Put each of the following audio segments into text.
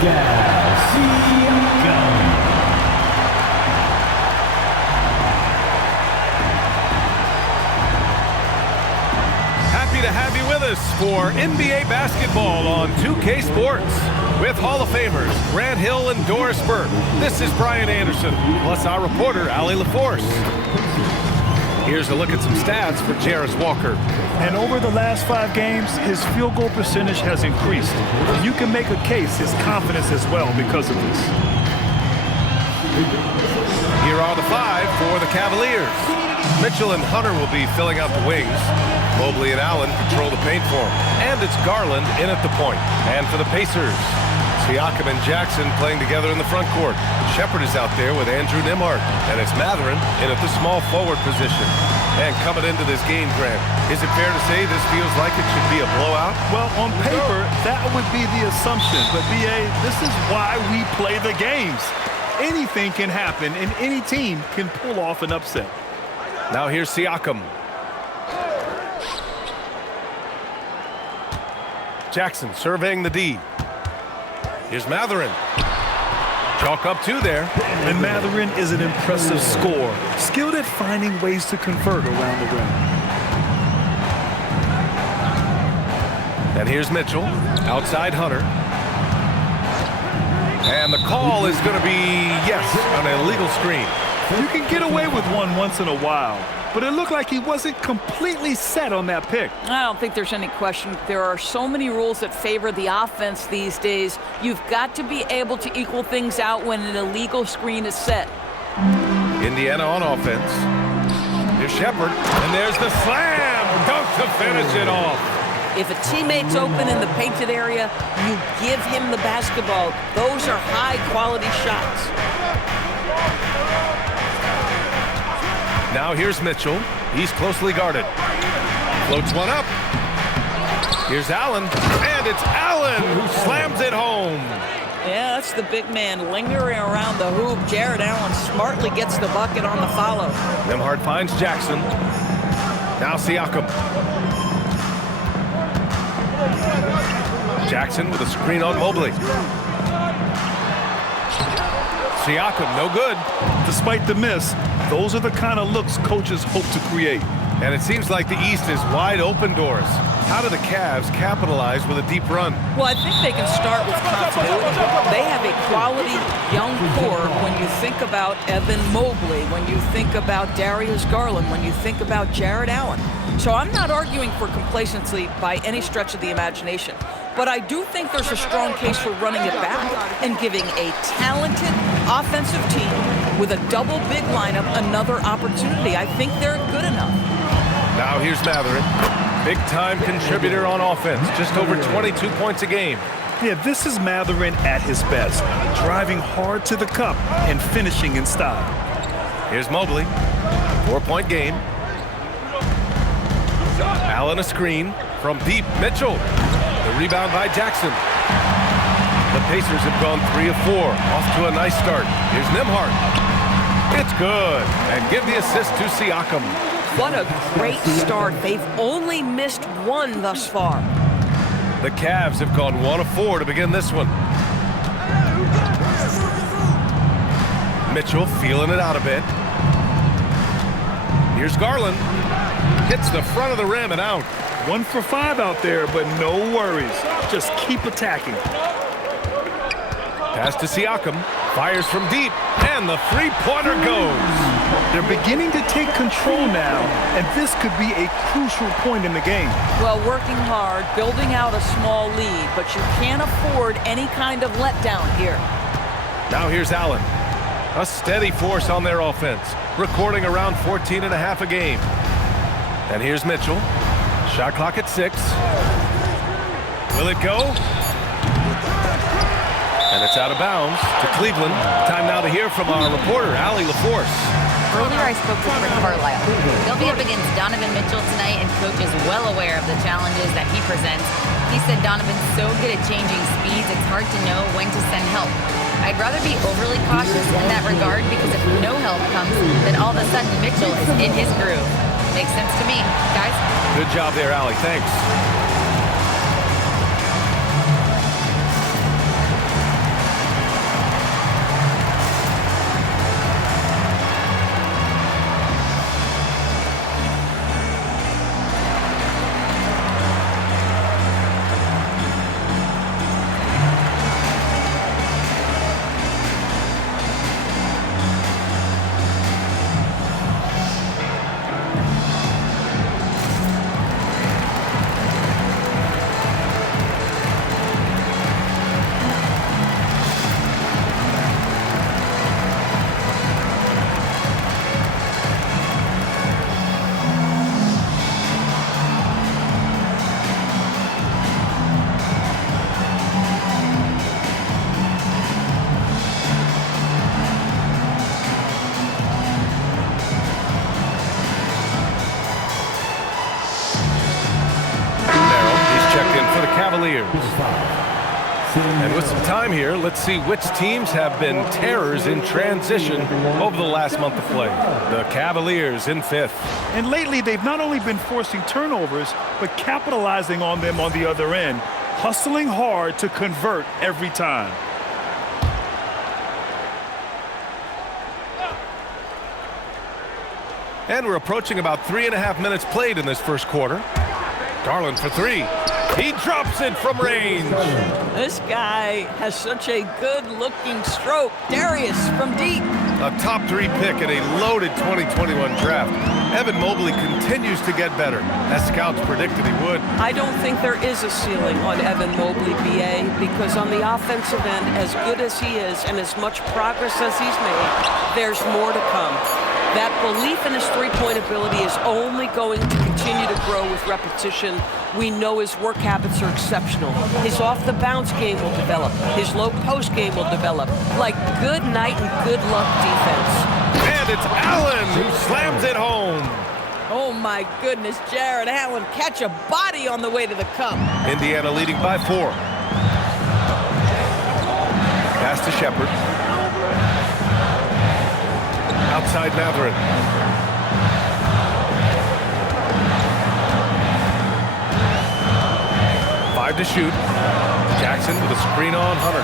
Happy to have you with us for NBA basketball on 2K Sports. With Hall of Famers Grant Hill and Doris Burke, this is Brian Anderson, plus our reporter, Allie LaForce. Here's a look at some stats for Jarris Walker. And over the last 5 games, his field goal percentage has increased. You can make a case his confidence as well because of this. Here are the 5 for the Cavaliers. Mitchell and Hunter will be filling out the wings. Mobley and Allen control the paint for him. And it's Garland in at the point. And for the Pacers, Siakam and Jackson playing together in the front court. Shepard is out there with Andrew Nembhard. And it's Mathurin in at the small forward position. And coming into this game, Grant, is it fair to say this feels like it should be a blowout? Well, on paper, that would be the assumption. But, B.A., this is why we play the games. Anything can happen, and any team can pull off an upset. Now here's Siakam. Jackson surveying the D. Here's Mathurin. Chalk up 2 there. And Mathurin is an impressive scorer, skilled at finding ways to convert around the rim. And here's Mitchell, outside Hunter. And the call is going to be, yes, an illegal screen. You can get away with one once in a while, but it looked like he wasn't completely set on that pick. I don't think there's any question. There are so many rules that favor the offense these days. You've got to be able to equal things out when an illegal screen is set. Indiana on offense. Here's Shepard, and there's the slam dunk to finish it off. If a teammate's open in the painted area, you give him the basketball. Those are high-quality shots. Now here's Mitchell. He's closely guarded. Floats one up. Here's Allen, and it's Allen who slams it home. Yeah, that's the big man lingering around the hoop. Jared Allen smartly gets the bucket on the follow. Nembhard finds Jackson. Now Siakam. Jackson with a screen on Mobley. Siakam, no good. Despite the miss, those are the kind of looks coaches hope to create. And it seems like the East is wide open, Doris. How do the Cavs capitalize with a deep run? Well, I think they can start with continuity. They have a quality young core when you think about Evan Mobley, when you think about Darius Garland, when you think about Jared Allen. So I'm not arguing for complacency by any stretch of the imagination. But I do think there's a strong case for running it back and giving a talented offensive team with a double big lineup another opportunity. I think they're good enough. Now here's Mathurin. Big-time contributor on offense. Just over 22 points a game. Yeah, this is Mathurin at his best. Driving hard to the cup and finishing in style. Here's Mobley. 4-point game. Allen a screen from deep. Mitchell. The rebound by Jackson. The Pacers have gone 3 of 4. Off to a nice start. Here's Nembhard. It's good. And give the assist to Siakam. What a great start. They've only missed 1 thus far. The Cavs have gone 1 of 4 to begin this one. Mitchell feeling it out a bit. Here's Garland. Hits the front of the rim and out. 1 for 5 out there, but no worries. Just keep attacking. Pass to Siakam. Fires from deep. And the three-pointer goes. They're beginning to take control now, and this could be a crucial point in the game. Well, working hard, building out a small lead, but you can't afford any kind of letdown here. Now here's Allen. A steady force on their offense, recording around 14.5 a game. And here's Mitchell. Shot clock at 6. Will it go? And it's out of bounds to Cleveland. Time now to hear from our reporter, Allie LaForce. Earlier I spoke with Rick Carlisle. They'll be up against Donovan Mitchell tonight, and coach is well aware of the challenges that he presents. He said Donovan's so good at changing speeds, it's hard to know when to send help. I'd rather be overly cautious in that regard, because if no help comes, then all of a sudden Mitchell is in his groove. Makes sense to me, guys. Good job there, Allie. Thanks. Cavaliers. And with some time here, let's see which teams have been terrors in transition over the last month of play. The Cavaliers in 5th. And lately, they've not only been forcing turnovers, but capitalizing on them on the other end, hustling hard to convert every time. And we're approaching about 3.5 minutes played in this first quarter. Garland for 3. He drops it from range. This guy has such a good-looking stroke. Darius from deep. A top 3 pick in a loaded 2021 draft. Evan Mobley continues to get better, as scouts predicted he would. I don't think there is a ceiling on Evan Mobley, BA, because on the offensive end, as good as he is and as much progress as he's made, there's more to come. That belief in his three-point ability is only going to continue to grow with repetition. We know his work habits are exceptional. His off-the-bounce game will develop. His low-post game will develop. Like good night and good luck defense. And it's Allen who slams it home. Oh, my goodness, Jared Allen catch a body on the way to the cup. Indiana leading by 4. Pass to Shepard. Outside Matherin. Five to shoot. Jackson with a screen on Hunter.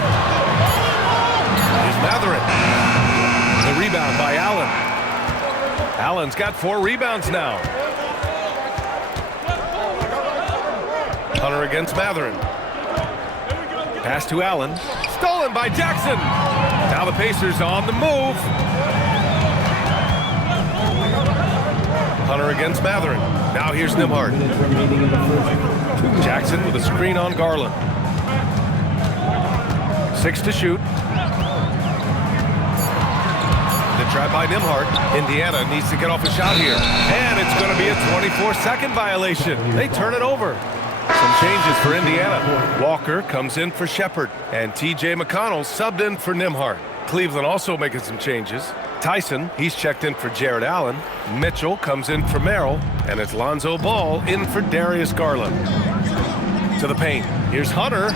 Here's Matherin. The rebound by Allen. Allen's got 4 rebounds now. Hunter against Matherin. Pass to Allen. Stolen by Jackson. Now the Pacers on the move. Hunter against Matherin. Now here's Nembhard. Jackson with a screen on Garland. 6 to shoot. The try by Nembhard. Indiana needs to get off a shot here. And it's going to be a 24-second violation. They turn it over. Some changes for Indiana. Walker comes in for Shepard. And T.J. McConnell subbed in for Nembhard. Cleveland also making some changes. Tyson, he's checked in for Jared Allen. Mitchell comes in for Merrill. And it's Lonzo Ball in for Darius Garland. To the paint. Here's Hunter.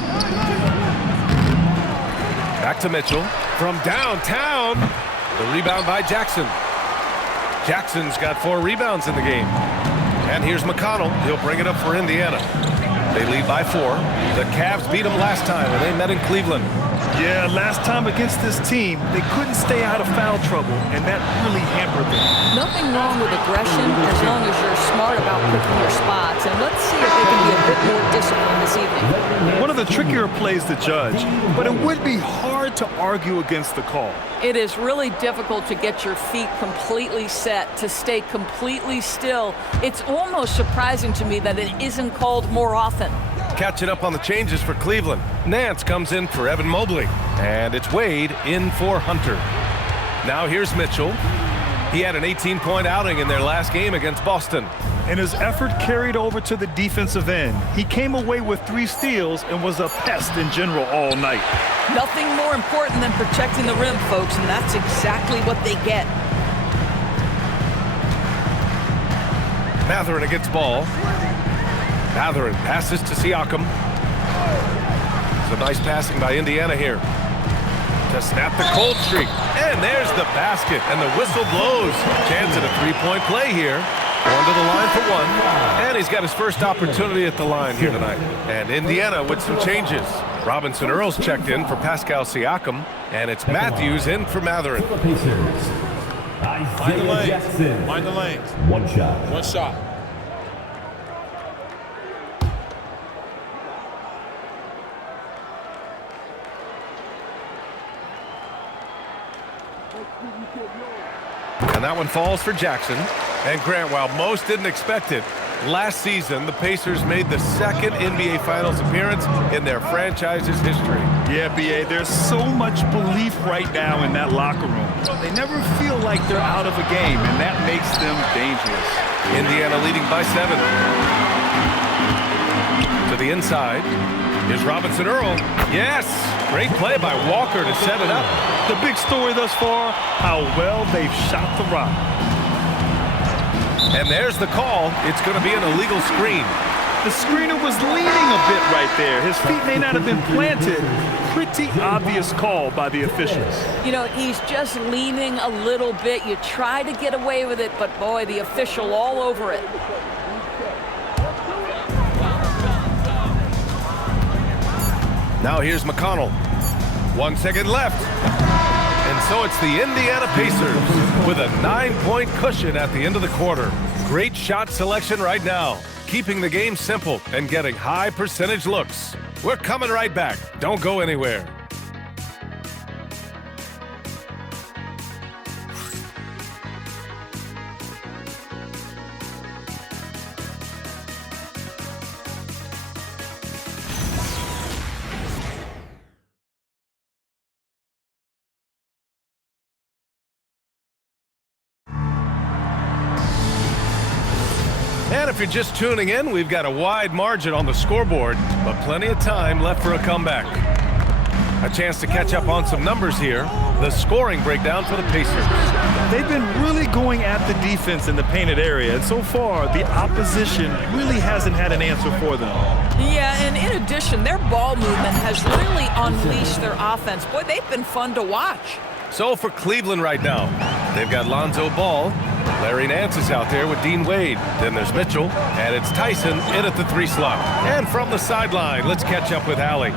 Back to Mitchell. From downtown. The rebound by Jackson. Jackson's got 4 rebounds in the game. And here's McConnell. He'll bring it up for Indiana. They lead by 4. The Cavs beat them last time when they met in Cleveland. Yeah, last time against this team, they couldn't stay out of foul trouble, and that really hampered them. Nothing wrong with aggression as long as you're smart about picking your spots. And let's see if they can be a bit more disciplined this evening. One of the trickier plays to judge, but it would be hard to argue against the call. It is really difficult to get your feet completely set, to stay completely still. It's almost surprising to me that it isn't called more often. Catching up on the changes for Cleveland. Nance comes in for Evan Mobley. And it's Wade in for Hunter. Now here's Mitchell. He had an 18-point outing in their last game against Boston. And his effort carried over to the defensive end. He came away with 3 steals and was a pest in general all night. Nothing more important than protecting the rim, folks, and that's exactly what they get. Matherin against ball. Matherin passes to Siakam. Some nice passing by Indiana here to snap the cold streak. And there's the basket, and the whistle blows. Chance at a 3-point play here. Going to the line for 1. And he's got his first opportunity at the line here tonight. And Indiana with some changes. Robinson Earls checked in for Pascal Siakam. And it's Matthews in for Matherin. Mind the lanes. Mind the lanes. One shot. And that one falls for Jackson. And Grant, while most didn't expect it, last season the Pacers made the 2nd NBA Finals appearance in their franchise's history. Yeah, B.A., there's so much belief right now in that locker room. They never feel like they're out of a game, and that makes them dangerous. Indiana leading by 7. To the inside. Here's Robinson Earl. Yes! Great play by Walker to set it up. The big story thus far, how well they've shot the rock. And there's the call. It's going to be an illegal screen. The screener was leaning a bit right there. His feet may not have been planted. Pretty obvious call by the officials. You know, he's just leaning a little bit. You try to get away with it, but boy, the official all over it. Now here's McConnell. 1 second left. And so it's the Indiana Pacers with a 9-point cushion at the end of the quarter. Great shot selection right now, keeping the game simple and getting high percentage looks. We're coming right back. Don't go anywhere. And if you're just tuning in, we've got a wide margin on the scoreboard, but plenty of time left for a comeback. A chance to catch up on some numbers here. The scoring breakdown for the Pacers. They've been really going at the defense in the painted area, and so far, the opposition really hasn't had an answer for them. Yeah, and in addition, their ball movement has really unleashed their offense. Boy, they've been fun to watch. So for Cleveland right now, they've got Lonzo Ball. Larry Nance is out there with Dean Wade. Then there's Mitchell, and it's Tyson in at the 3 slot. And from the sideline, let's catch up with Allie.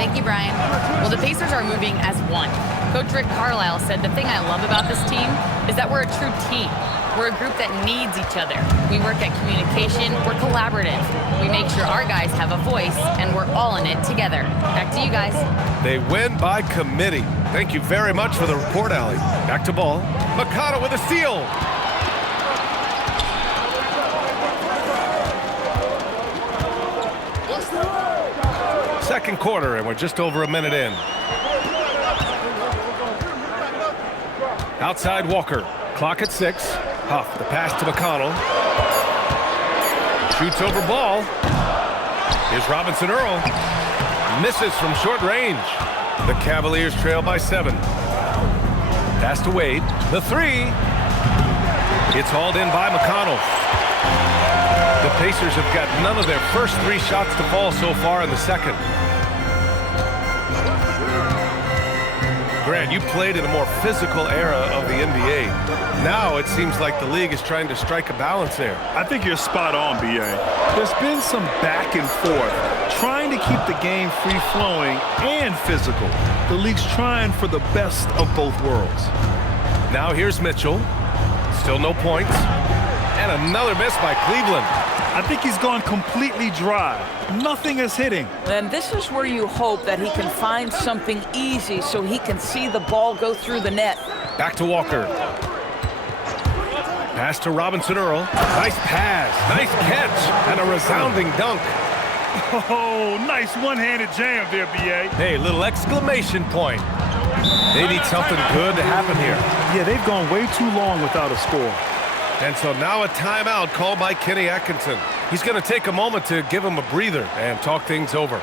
Thank you, Brian. Well, the Pacers are moving as one. Coach Rick Carlisle said the thing I love about this team is that we're a true team. We're a group that needs each other. We work at communication. We're collaborative. We make sure our guys have a voice, and we're all in it together. Back to you guys. They win by committee. Thank you very much for the report, Allie. Back to ball. McConnell with a steal. Second quarter, and we're just over a minute in. Outside Walker. Clock at 6. Huff, the pass to McConnell. Shoots over ball. Here's Robinson Earl. Misses from short range. The Cavaliers trail by 7. Pass to Wade. The 3. It's hauled in by McConnell. The Pacers have got none of their first 3 shots to fall so far in the second. Grant, you played in a more physical era of the NBA. Now it seems like the league is trying to strike a balance there. I think you're spot on, B.A. There's been some back and forth, trying to keep the game free-flowing and physical. The league's trying for the best of both worlds. Now here's Mitchell. Still no points. And another miss by Cleveland. I think he's gone completely dry. Nothing is hitting. And this is where you hope that he can find something easy so he can see the ball go through the net. Back to Walker. Pass to Robinson Earl. Nice pass. Nice catch. And a resounding dunk. Oh, nice one-handed jam there, B.A. Hey, little exclamation point. They need something good to happen here. Yeah, they've gone way too long without a score. And so now a timeout called by Kenny Atkinson. He's going to take a moment to give him a breather and talk things over.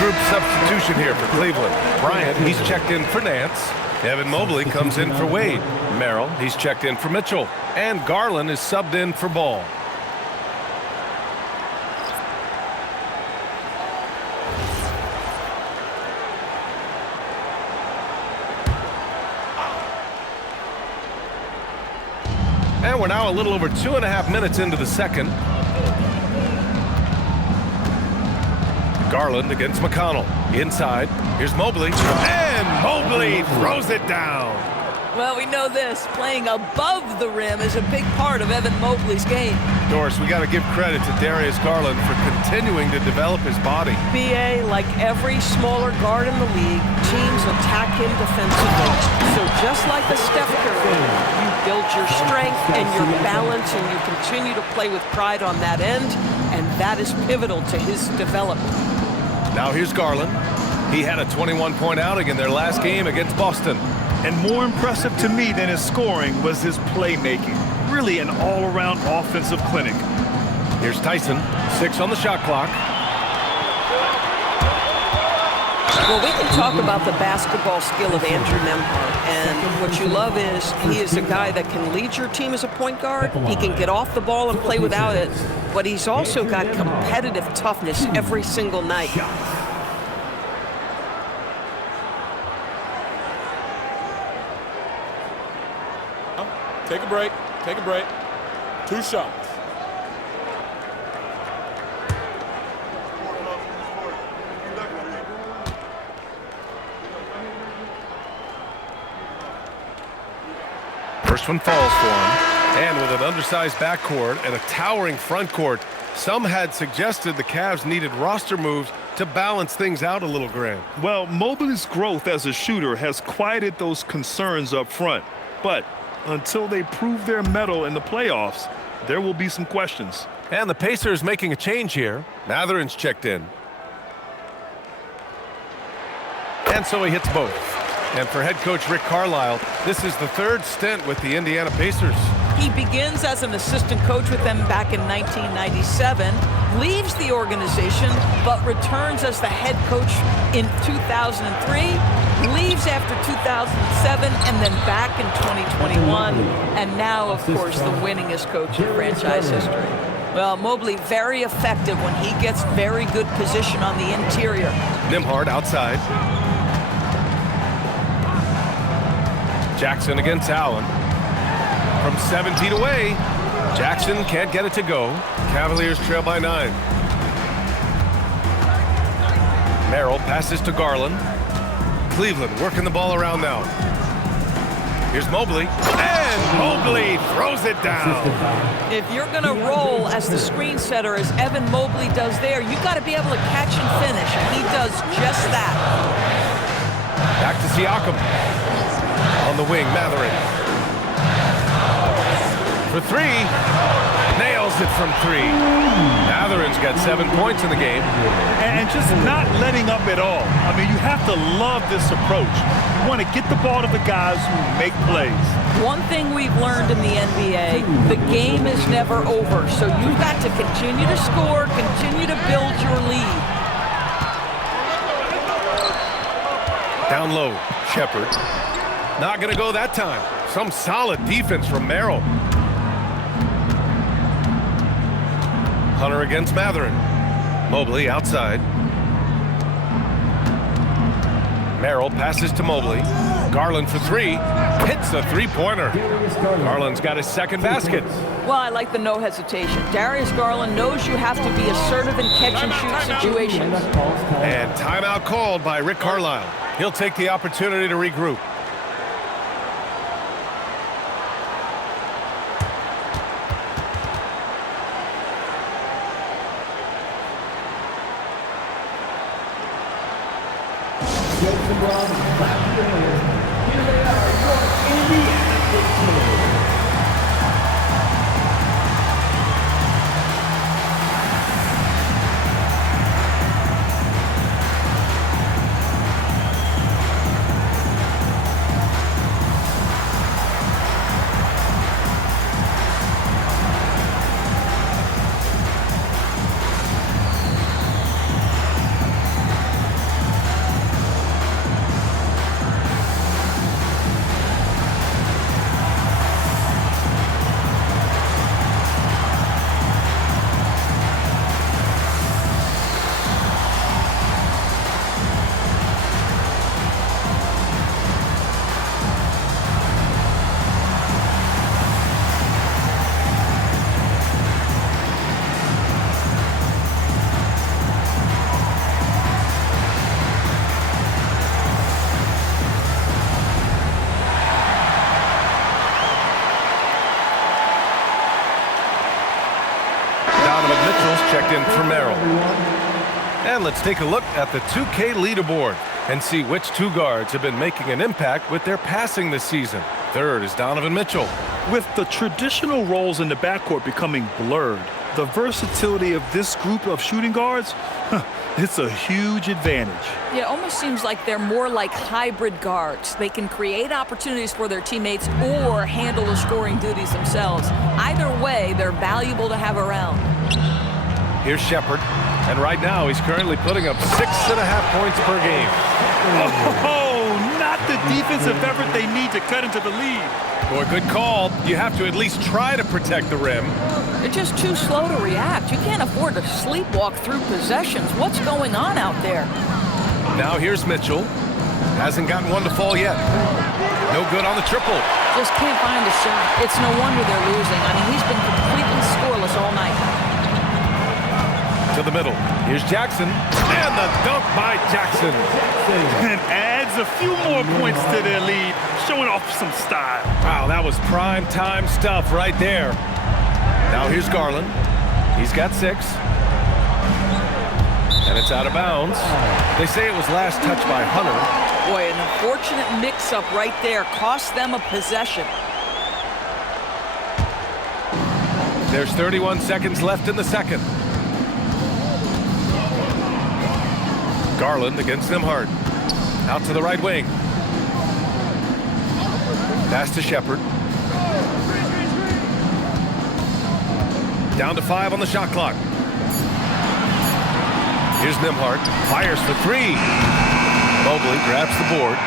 Group substitution here for Cleveland. Bryant, he's checked in for Nance. Evan Mobley comes in for Wade. Merrill, he's checked in for Mitchell. And Garland is subbed in for Ball. And we're now a little over 2.5 minutes into the second. Garland against McConnell. Inside. Here's Mobley. And Mobley throws it down. Well, we know this. Playing above the rim is a big part of Evan Mobley's game. Doris, we got to give credit to Darius Garland for continuing to develop his body. BA, like every smaller guard in the league, teams attack him defensively. So just like a Steph Curry, you build your strength and your balance, and you continue to play with pride on that end, and that is pivotal to his development. Now here's Garland. He had a 21-point outing in their last game against Boston. And more impressive to me than his scoring was his playmaking. Really an all-around offensive clinic. Here's Tyson, 6 on the shot clock. Well, we can talk about the basketball skill of Andrew Nembhard, and what you love is he is a guy that can lead your team as a point guard. He can get off the ball and play without it, but he's also got competitive toughness every single night. Take a break. Take a break. 2 shots. First one falls for him. And with an undersized backcourt and a towering front court, some had suggested the Cavs needed roster moves to balance things out a little, Grant. Well, Mobley's growth as a shooter has quieted those concerns up front. But until they prove their mettle in the playoffs, there will be some questions. And the Pacers making a change here. Matherin's checked in. And so he hits both. And for head coach Rick Carlisle, this is the 3rd stint with the Indiana Pacers. He begins as an assistant coach with them back in 1997, leaves the organization, but returns as the head coach in 2003, leaves after 2007, and then back in 2021, and now, of course, the winningest coach in franchise history. Well, Mobley very effective when he gets very good position on the interior. Nembhard outside. Jackson against Allen. From 17 away, Jackson can't get it to go. Cavaliers trail by 9. Merrill passes to Garland. Cleveland working the ball around now. Here's Mobley. And Mobley throws it down. If you're going to roll as the screen setter as Evan Mobley does there, you got to be able to catch and finish, and he does just that. Back to Siakam. On the wing, Matherin. For 3. Nails it from 3. Matherin's got 7 points in the game. And just not letting up at all. I mean, you have to love this approach. You want to get the ball to the guys who make plays. One thing we've learned in the NBA, the game is never over. So you've got to continue to score, continue to build your lead. Down low, Shepard. Not going to go that time. Some solid defense from Merrill. Hunter against Matherin. Mobley outside. Merrill passes to Mobley. Garland for 3. Hits a 3-pointer. Garland's got his 2nd basket. Well, I like the no hesitation. Darius Garland knows you have to be assertive in catch-and-shoot situations. And timeout called by Rick Carlisle. He'll take the opportunity to regroup. Here they are, your Indiana Pacers. checked in for Merrill. And let's take a look at the 2K leaderboard and see which two guards have been making an impact with their passing this season. Third is Donovan Mitchell. With the traditional roles in the backcourt becoming blurred, the versatility of this group of shooting guards, it's a huge advantage. Yeah, it almost seems like they're more like hybrid guards. They can create opportunities for their teammates or handle the scoring duties themselves. Either way, they're valuable to have around. Here's Shepard, and right now he's currently putting up 6.5 points per game. Oh, not the defensive effort they need to cut into the lead. Boy, good call. You have to at least try to protect the rim. They're just too slow to react. You can't afford to sleepwalk through possessions. What's going on out there? Now here's Mitchell. Hasn't gotten one to fall yet. No good on the triple. Just can't find a shot. It's no wonder they're losing. I mean, he's been completely scoreless all night. To the middle. Here's Jackson. And the dunk by Jackson. And adds a few more points to their lead, showing off some style. Wow, that was prime time stuff right there. Now here's Garland. He's got 6. And it's out of bounds. They say it was last touched by Hunter. Boy, an unfortunate mix-up right there. Cost them a possession. There's 31 seconds left in the second. Garland against Nembhard. Out to the right wing. Pass to Shepard. Down to 5 on the shot clock. Here's Nembhard. Fires for 3. Mobley grabs the board.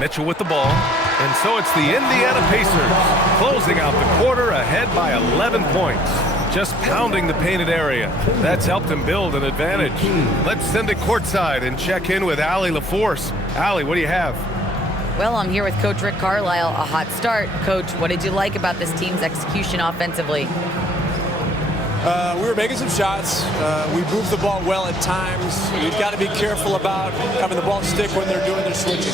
Mitchell with the ball. And so it's the Indiana Pacers closing out the quarter ahead by 11 points. Just pounding the painted area. That's helped him build an advantage. Let's send it courtside and check in with Allie LaForce. Allie, what do you have? Well, I'm here with Coach Rick Carlisle. A hot start. Coach, what did you like about this team's execution offensively? We were making some shots. We moved the ball well at times. We've got to be careful about having the ball stick when they're doing their switching.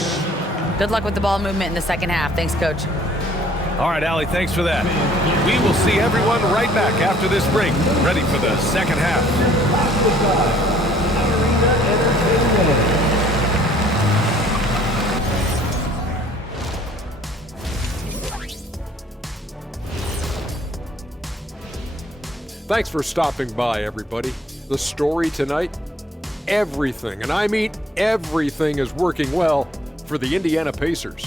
Good luck with the ball movement in the second half. Thanks, Coach. All right, Allie, thanks for that. We will see everyone right back after this break, ready for the second half. Thanks for stopping by, everybody. The story tonight, everything, and I mean everything, is working well for the Indiana Pacers.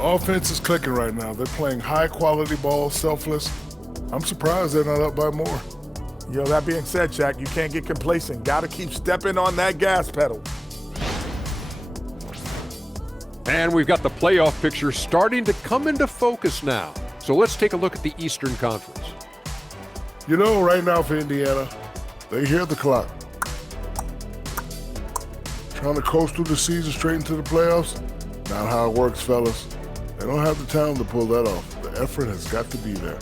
Offense is clicking right now. They're playing high-quality ball, selfless. I'm surprised they're not up by more. That being said, Shaq, you can't get complacent. Got to keep stepping on that gas pedal. And we've got the playoff picture starting to come into focus now. So let's take a look at the Eastern Conference. Right now for Indiana, they hear the clock. Trying to coast through the season straight into the playoffs? Not how it works, fellas. They don't have the talent to pull that off. The effort has got to be there.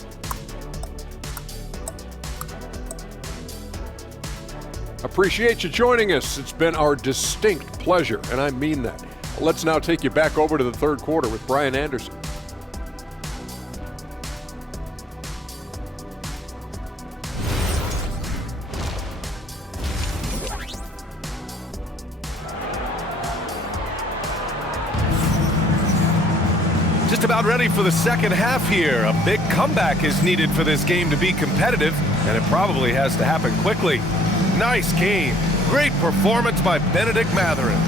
Appreciate you joining us. It's been our distinct pleasure, and I mean that. Let's now take you back over to the third quarter with Brian Anderson. Just about ready for the second half here. A big comeback is needed for this game to be competitive, and it probably has to happen quickly. Nice game. Great performance by Benedict Mathurin.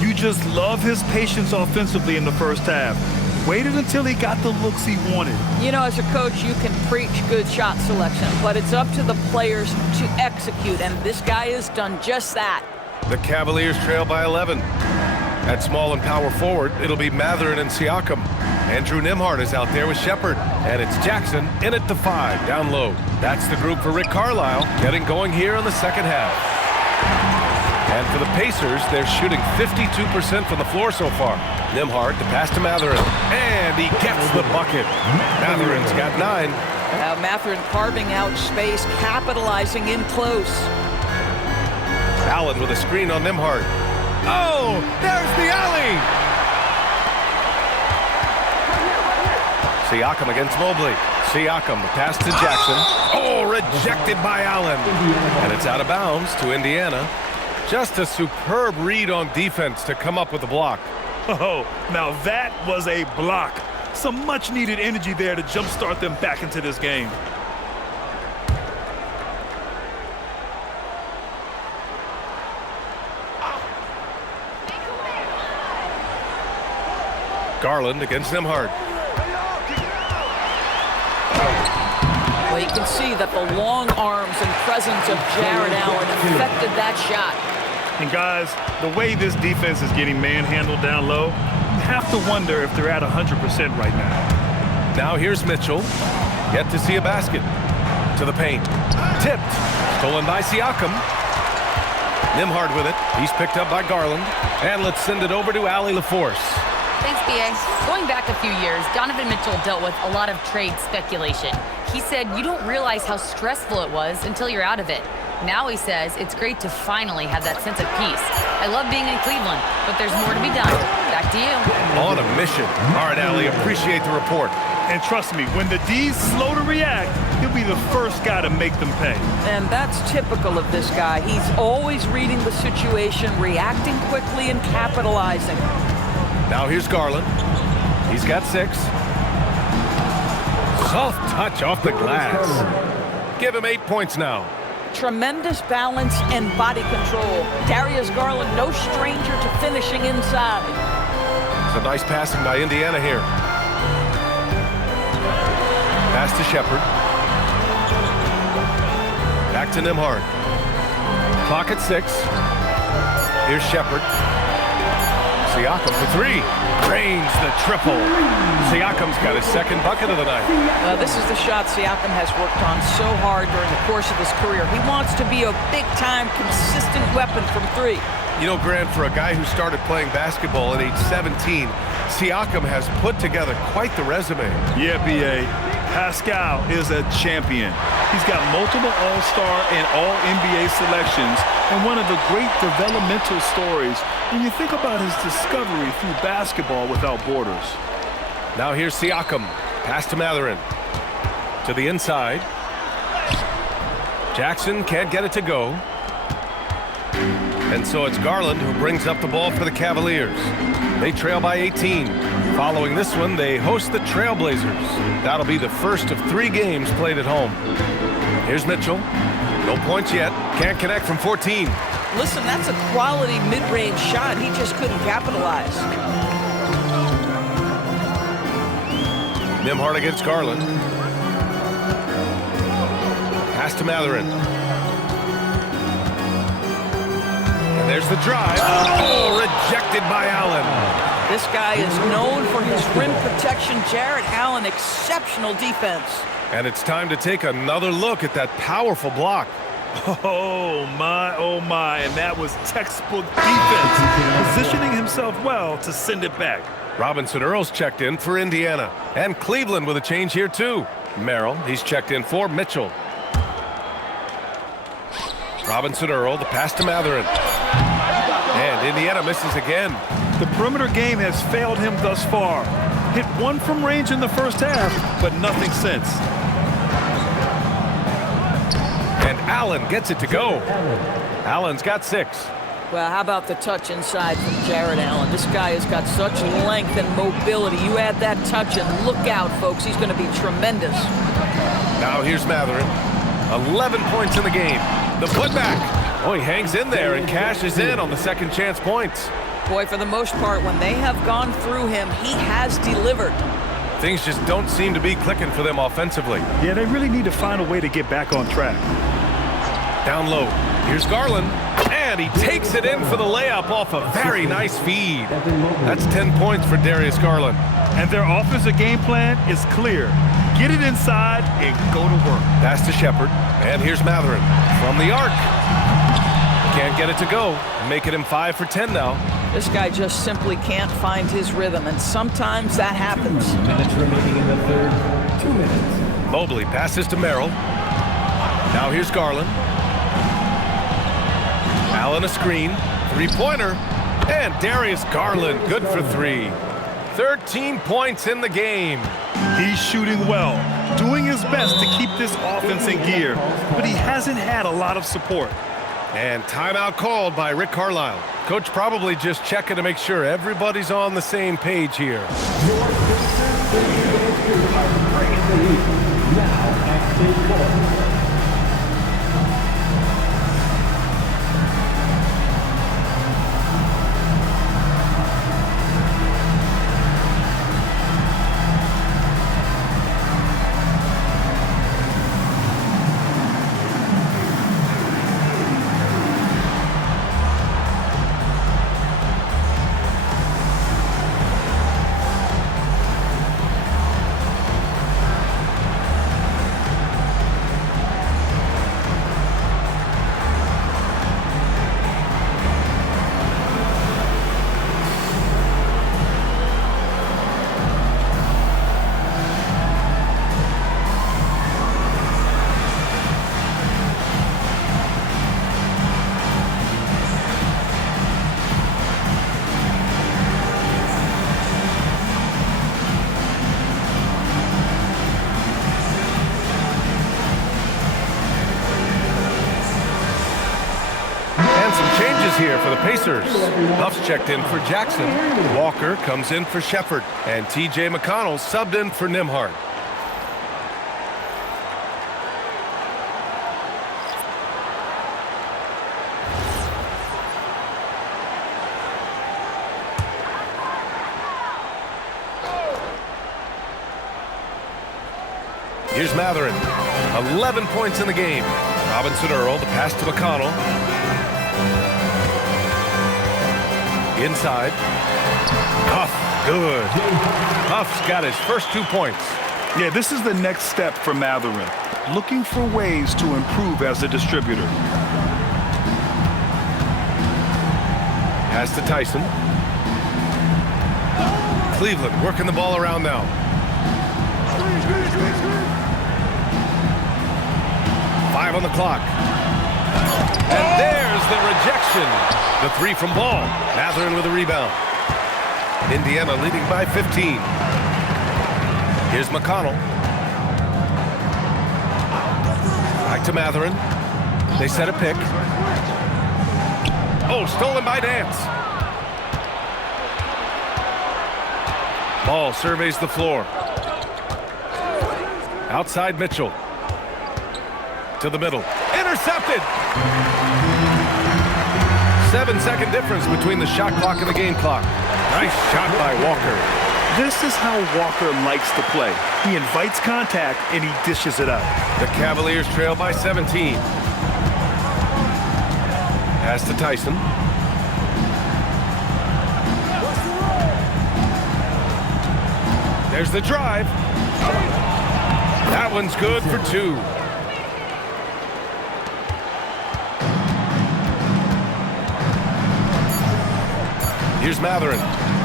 You just love his patience offensively in the first half. Waited until he got the looks he wanted. As a coach, you can preach good shot selection, but it's up to the players to execute, and this guy has done just that. The Cavaliers trail by 11. At small and power forward, it'll be Mathurin and Siakam. Andrew Nembhard is out there with Shepard, and it's Jackson in at the 5, down low. That's the group for Rick Carlisle, getting going here in the second half. And for the Pacers, they're shooting 52% from the floor so far. Nembhard, the pass to Mathurin, and he gets the bucket. Mathurin's got 9. Mathurin carving out space, capitalizing in close. Allen with a screen on Nembhard. Oh, there's the alley! Siakam against Mobley. Siakam, the pass to Jackson. Oh, rejected by Allen. And it's out of bounds to Indiana. Just a superb read on defense to come up with the block. Oh, now that was a block. Some much-needed energy there to jumpstart them back into this game. Garland against Nembhard. Well, you can see that the long arms and presence of Jared Allen affected that shot. And guys, the way this defense is getting manhandled down low, you have to wonder if they're at 100% right now. Now here's Mitchell. Yet to see a basket. To the paint. Tipped. Stolen by Siakam. Nembhard with it. He's picked up by Garland. And let's send it over to Allie LaForce. Thanks, B.A. Going back a few years, Donovan Mitchell dealt with a lot of trade speculation. He said you don't realize how stressful it was until you're out of it. Now he says it's great to finally have that sense of peace. I love being in Cleveland, but there's more to be done. Back to you. On a mission. All right, Allie, appreciate the report. And trust me, when the D's slow to react, he'll be the first guy to make them pay. And that's typical of this guy. He's always reading the situation, reacting quickly, and capitalizing. Now here's Garland. He's got 6. Soft touch off the glass. Give him 8 points now. Tremendous balance and body control. Darius Garland, no stranger to finishing inside. It's a nice passing by Indiana here. Pass to Shepard. Back to Nembhard. Clock at 6. Here's Shepard. Siakam for 3. Drains the triple. Siakam's got his second bucket of the night. This is the shot Siakam has worked on so hard during the course of his career. He wants to be a big-time, consistent weapon from 3. You know, Grant, for a guy who started playing basketball at age 17, Siakam has put together quite the resume. Yeah, B.A. Pascal is a champion. He's got multiple All-Star and All-NBA selections and one of the great developmental stories when you think about his discovery through basketball without borders. Now here's Siakam. Pass to Mathurin. To the inside. Jackson can't get it to go. And so it's Garland who brings up the ball for the Cavaliers. They trail by 18. Following this one, they host the Trailblazers. That'll be the first of 3 games played at home. Here's Mitchell. No points yet. Can't connect from 14. Listen, that's a quality mid-range shot. He just couldn't capitalize. Nembhard against Garland. Pass to Mathurin. And there's the drive. Oh, rejected by Allen. This guy is known for his rim protection. Jared Allen, exceptional defense. And it's time to take another look at that powerful block. Oh, my, and that was textbook defense, positioning himself well to send it back. Robinson Earl's checked in for Indiana. And Cleveland with a change here, too. Merrill, he's checked in for Mitchell. Robinson Earl, the pass to Mathurin. And Indiana misses again. The perimeter game has failed him thus far. Hit 1 from range in the first half, but nothing since. And Allen gets it to go. Allen's got 6. Well, how about the touch inside from Jared Allen? This guy has got such length and mobility. You add that touch and look out, folks. He's going to be tremendous. Now here's Mathurin. 11 points in the game. The putback. Oh, he hangs in there and cashes in on the second chance points. Boy, for the most part, when they have gone through him, he has delivered. Things just don't seem to be clicking for them offensively. Yeah, they really need to find a way to get back on track. Down low. Here's Garland. And he takes it in for the layup off a very nice feed. That's 10 points for Darius Garland. And their offensive game plan is clear. Get it inside and go to work. Pass to Shepard. And here's Mathurin from the arc. Can't get it to go. Making him 5 for 10 now. This guy just simply can't find his rhythm, and sometimes that happens. 2 minutes remaining in the third. 2 minutes. Mobley passes to Merrill. Now here's Garland. Allen a screen. 3-pointer. And Darius Garland good for 3. 13 points in the game. He's shooting well, doing his best to keep this offense in gear, but he hasn't had a lot of support. And timeout called by Rick Carlisle. Coach probably just checking to make sure everybody's on the same page here. Here for the Pacers. Huff's checked in for Jackson. Walker comes in for Shepard. And T.J. McConnell subbed in for Nimhart. Here's Matherin. 11 points in the game. Robinson Earl, the pass to McConnell. Inside. Huff, good. Huff's got his first 2 points. Yeah, this is the next step for Matherin. Looking for ways to improve as a distributor. Pass to Tyson. Cleveland working the ball around now. Five on the clock. And there's the rejection. The three from Ball. Matherin with a rebound. Indiana leading by 15. Here's McConnell. Back to Matherin. They set a pick. Oh, stolen by Nance. Ball surveys the floor. Outside Mitchell. To the middle. Intercepted! 7-second difference between the shot clock and the game clock. Nice shot by Walker. This is how Walker likes to play. He invites contact and he dishes it out. The Cavaliers trail by 17. Pass to Tyson. There's the drive. That one's good for two. Here's Matherin.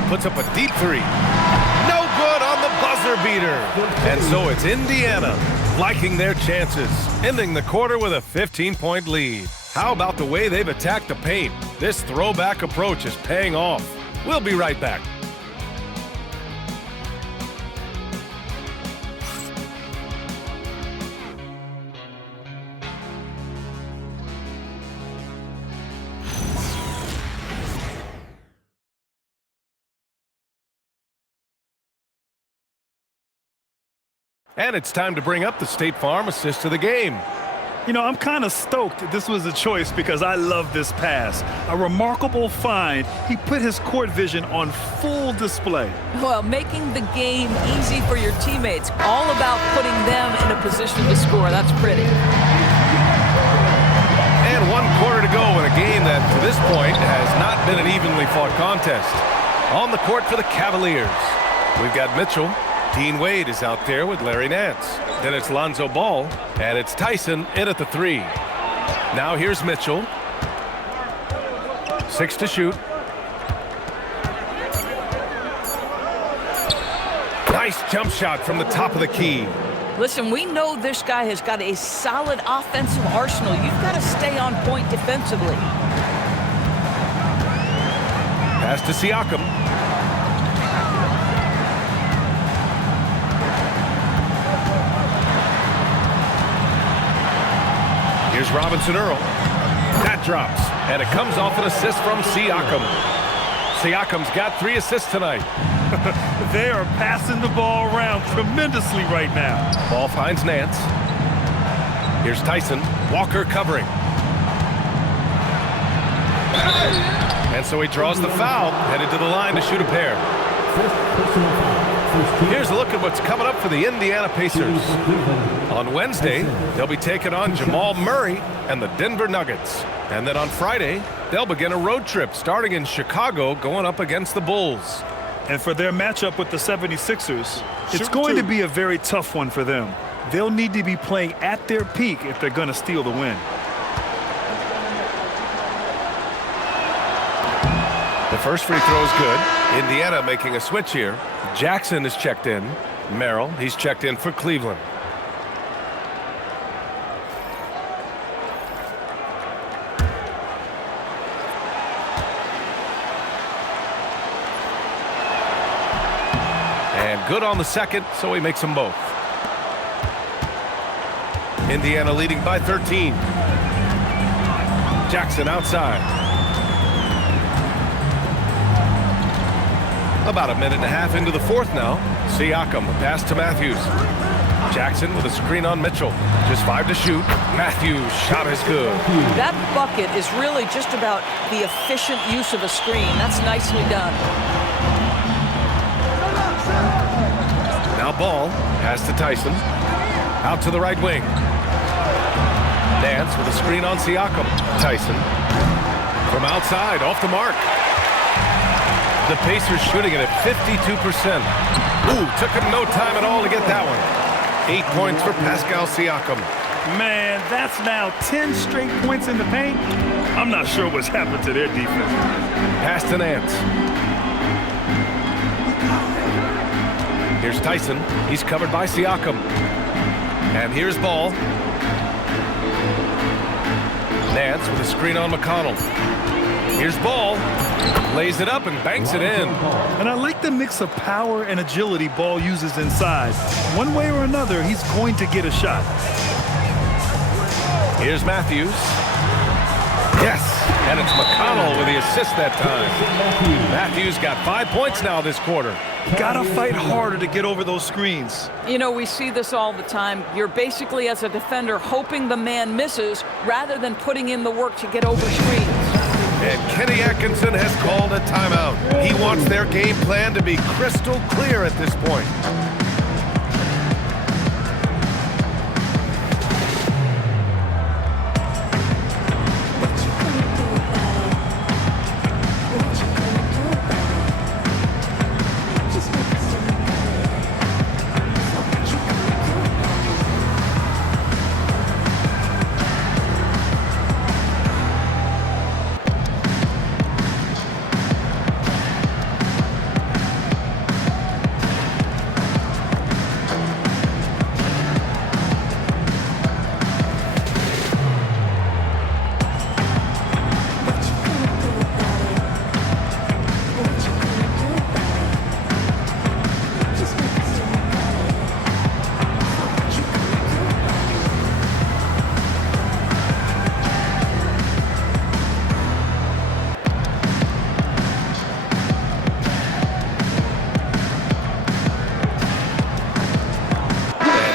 Puts up a deep three. No good on the buzzer beater. And so it's Indiana liking their chances, ending the quarter with a 15-point lead. How about the way they've attacked the paint? This throwback approach is paying off. We'll be right back. And it's time to bring up the State Farm assist of the game. You know, I'm kind of stoked this was a choice because I love this pass. A remarkable find. He put his court vision on full display. Well, making the game easy for your teammates. All about putting them in a position to score. That's pretty. And 1 quarter to go in a game that, to this point, has not been an evenly fought contest. On the court for the Cavaliers, we've got Mitchell. Dean Wade is out there with Larry Nance. Then it's Lonzo Ball, and it's Tyson in at the three. Now here's Mitchell. 6 to shoot. Nice jump shot from the top of the key. Listen, we know this guy has got a solid offensive arsenal. You've got to stay on point defensively. Pass to Siakam. Robinson Earl. That drops, and it comes off an assist from Siakam. Siakam's got 3 assists tonight. They are passing the ball around tremendously right now. Ball finds Nance. Here's Tyson. Walker covering. And so he draws the foul, headed to the line to shoot a pair. Here's a look at what's coming up for the Indiana Pacers. On Wednesday, they'll be taking on Jamal Murray and the Denver Nuggets. And then on Friday, they'll begin a road trip starting in Chicago, going up against the Bulls. And for their matchup with the 76ers, it's going to be a very tough one for them. They'll need to be playing at their peak if they're going to steal the win. The first free throw is good. Indiana making a switch here. Jackson is checked in. Merrill, he's checked in for Cleveland. And good on the second, so he makes them both. Indiana leading by 13. Jackson outside. About a minute and a half into the fourth now. Siakam, a pass to Matthews. Jackson with a screen on Mitchell. Just 5 to shoot. Matthews' shot is good. That bucket is really just about the efficient use of a screen. That's nicely done. Now Ball, pass to Tyson. Out to the right wing. Nance with a screen on Siakam. Tyson from outside, off the mark. The Pacers shooting it at 52%. Ooh, took him no time at all to get that one. 8 points for Pascal Siakam. Man, that's now 10 straight points in the paint. I'm not sure what's happened to their defense. Pass to Nance. Here's Tyson. He's covered by Siakam. And here's Ball. Nance with a screen on McConnell. Here's Ball. Lays it up and banks it in. And I like the mix of power and agility Ball uses inside. One way or another, he's going to get a shot. Here's Matthews. Yes, and it's McConnell with the assist that time. Matthews got 5 points now this quarter. Gotta fight harder to get over those screens. You know, we see this all the time. You're basically, as a defender, hoping the man misses rather than putting in the work to get over screens. And Kenny Atkinson has called a timeout. He wants their game plan to be crystal clear at this point.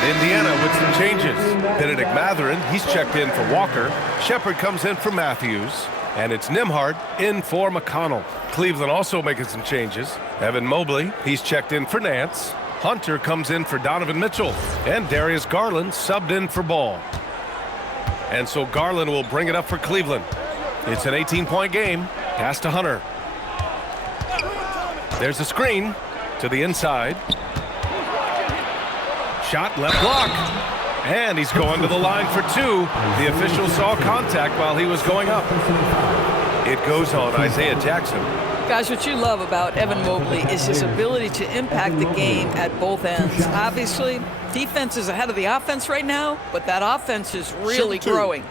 Indiana with some changes. Benedict Mathurin, he's checked in for Walker. Shepard comes in for Matthews. And it's Nembhard in for McConnell. Cleveland also making some changes. Evan Mobley, he's checked in for Nance. Hunter comes in for Donovan Mitchell. And Darius Garland subbed in for Ball. And so Garland will bring it up for Cleveland. It's an 18-point game. Pass to Hunter. There's a screen to the inside. Shot left block. And he's going to the line for 2. The official saw contact while he was going up. It goes on Isaiah Jackson. Guys, what you love about Evan Mobley is his ability to impact the game at both ends. Obviously, defense is ahead of the offense right now, but that offense is really growing.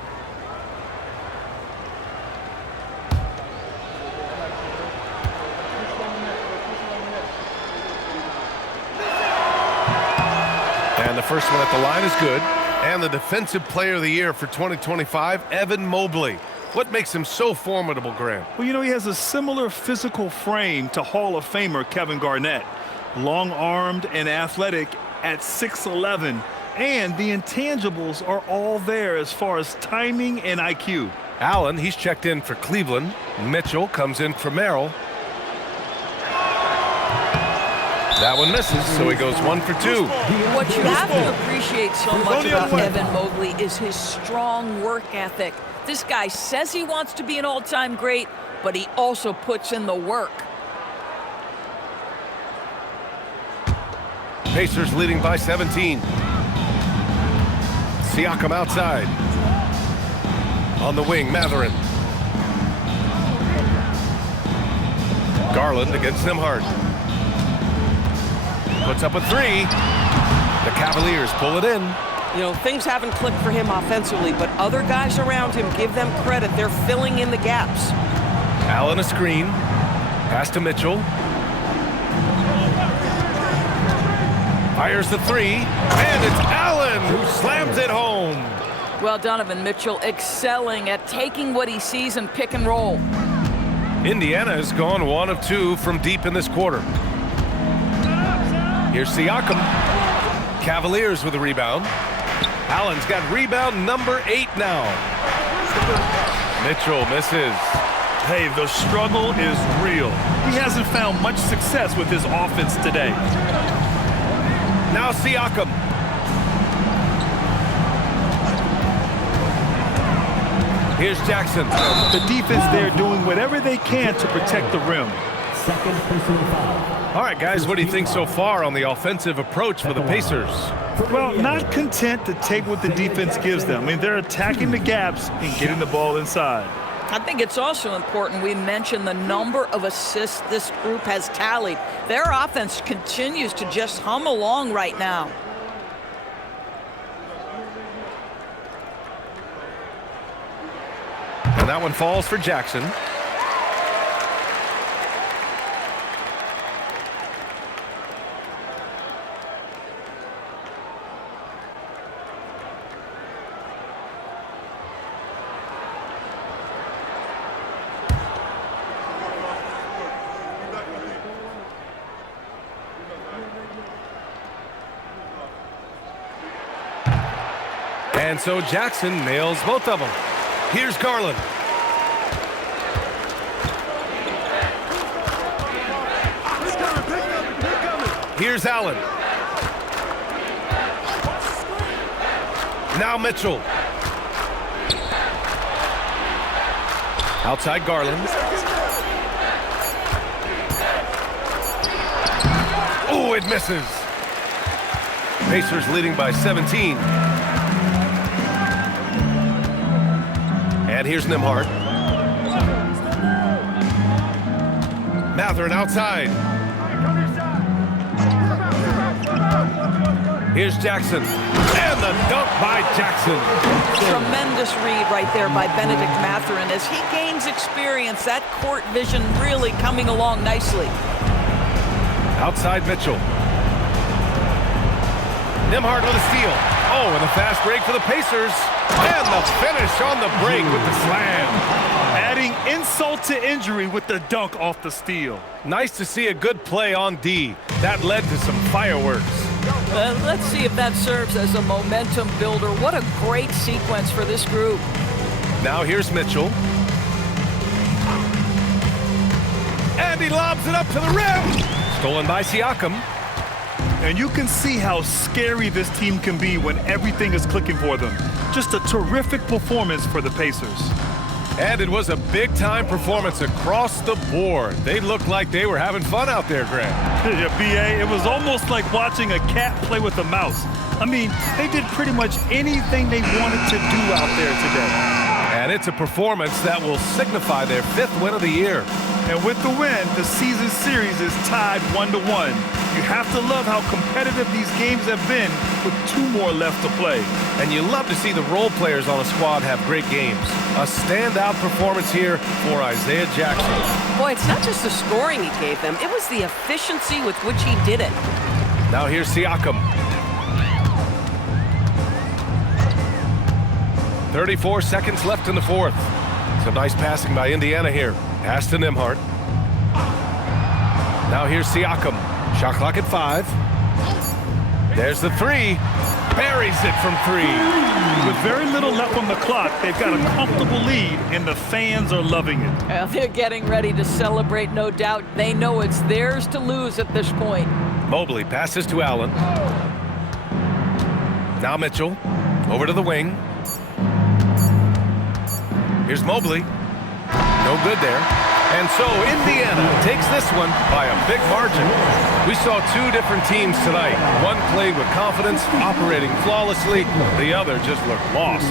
And the first one at the line is good. And the Defensive Player of the Year for 2025, Evan Mobley. What makes him so formidable, Grant? Well, you know, he has a similar physical frame to Hall of Famer Kevin Garnett. Long-armed and athletic at 6'11", and the intangibles are all there as far as timing and IQ. Allen, he's checked in for Cleveland. Mitchell comes in for Merrill. That one misses, so he goes 1 for 2. What you have to appreciate so much about Evan Mobley is his strong work ethic. This guy says he wants to be an all-time great, but he also puts in the work. Pacers leading by 17. Siakam outside. On the wing, Matherin. Garland against Nembhard. Puts up a 3. The Cavaliers pull it in. You know, things haven't clicked for him offensively, but other guys around him, give them credit. They're filling in the gaps. Allen a screen. Pass to Mitchell. Fires the 3. And it's Allen who slams it home. Well, Donovan Mitchell excelling at taking what he sees and pick and roll. Indiana has gone 1 of 2 from deep in this quarter. Here's Siakam. Cavaliers with a rebound. Allen's got rebound number 8 now. Mitchell misses. Hey, the struggle is real. He hasn't found much success with his offense today. Now Siakam. Here's Jackson. The defense there doing whatever they can to protect the rim. Second personal foul. All right, guys, what do you think so far on the offensive approach for the Pacers? Well, not content to take what the defense gives them. I mean, they're attacking the gaps and getting the ball inside. I think it's also important we mention the number of assists this group has tallied. Their offense continues to just hum along right now. And that one falls for Jackson. And so Jackson nails both of them. Here's Garland. Here's Allen. Now Mitchell. Outside Garland. Oh, it misses. Pacers leading by 17. And here's Nembhard. Matherin outside. Here's Jackson. And the dunk by Jackson. Tremendous read right there by Benedict Matherin. As he gains experience, that court vision really coming along nicely. Outside Mitchell. Nembhard with a steal. Oh, and the fast break for the Pacers. And the finish on the break with the slam. Adding insult to injury with the dunk off the steal. Nice to see a good play on D. That led to some fireworks. Let's see if that serves as a momentum builder. What a great sequence for this group. Now here's Mitchell. And he lobs it up to the rim. Stolen by Siakam. And you can see how scary this team can be when everything is clicking for them. Just a terrific performance for the Pacers. And it was a big-time performance across the board. They looked like they were having fun out there, Grant. Yeah, B.A., it was almost like watching a cat play with a mouse. I mean, they did pretty much anything they wanted to do out there today. And it's a performance that will signify their 5th win of the year. And with the win, the season series is tied 1-1. You have to love how competitive these games have been with 2 more left to play. And you love to see the role players on a squad have great games. A standout performance here for Isaiah Jackson. Boy, it's not just the scoring he gave them. It was the efficiency with which he did it. Now here's Siakam. 34 seconds left in the fourth. Some nice passing by Indiana here. Pass to Nembhard. Now here's Siakam. Shot clock at 5. There's the 3. Buries it from 3. With very little left on the clock, they've got a comfortable lead, and the fans are loving it. Well, they're getting ready to celebrate, no doubt. They know it's theirs to lose at this point. Mobley passes to Allen. Now Mitchell. Over to the wing. Here's Mobley. No good there. And so Indiana takes this one by a big margin. We saw 2 different teams tonight. One played with confidence, operating flawlessly. The other just looked lost.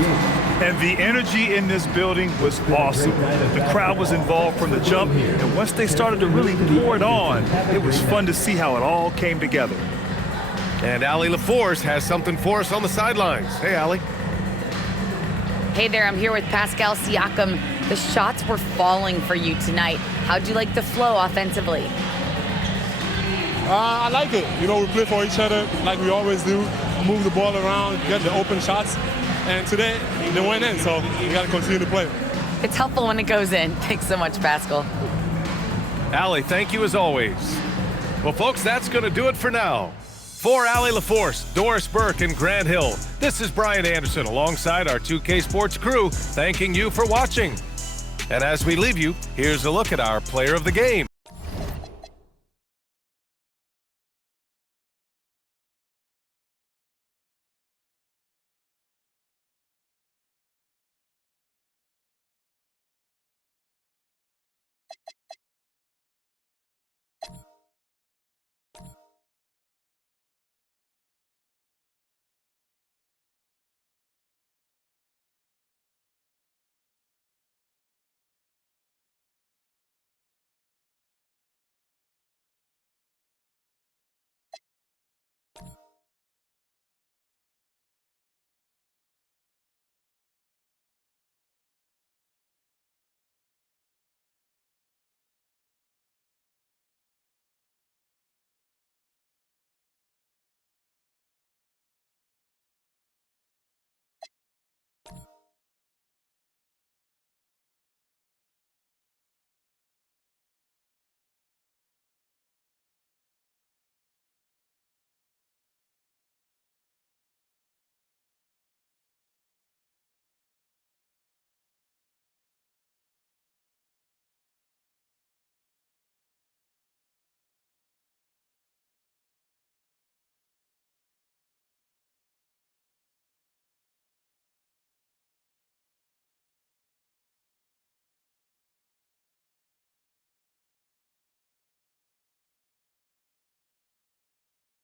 And the energy in this building was awesome. The crowd was involved from the jump, and once they started to really pour it on, it was fun to see how it all came together. And Allie LaForce has something for us on the sidelines. Hey, Allie. Hey there, I'm here with Pascal Siakam. The shots were falling for you tonight. How'd you like the flow offensively? I like it. You know, we play for each other like we always do. Move the ball around, get the open shots. And today, they went in, so we got to continue to play. It's helpful when it goes in. Thanks so much, Pascal. Allie, thank you as always. Well, folks, that's going to do it for now. For Allie LaForce, Doris Burke, and Grant Hill, this is Brian Anderson alongside our 2K Sports crew, thanking you for watching. And as we leave you, here's a look at our player of the game.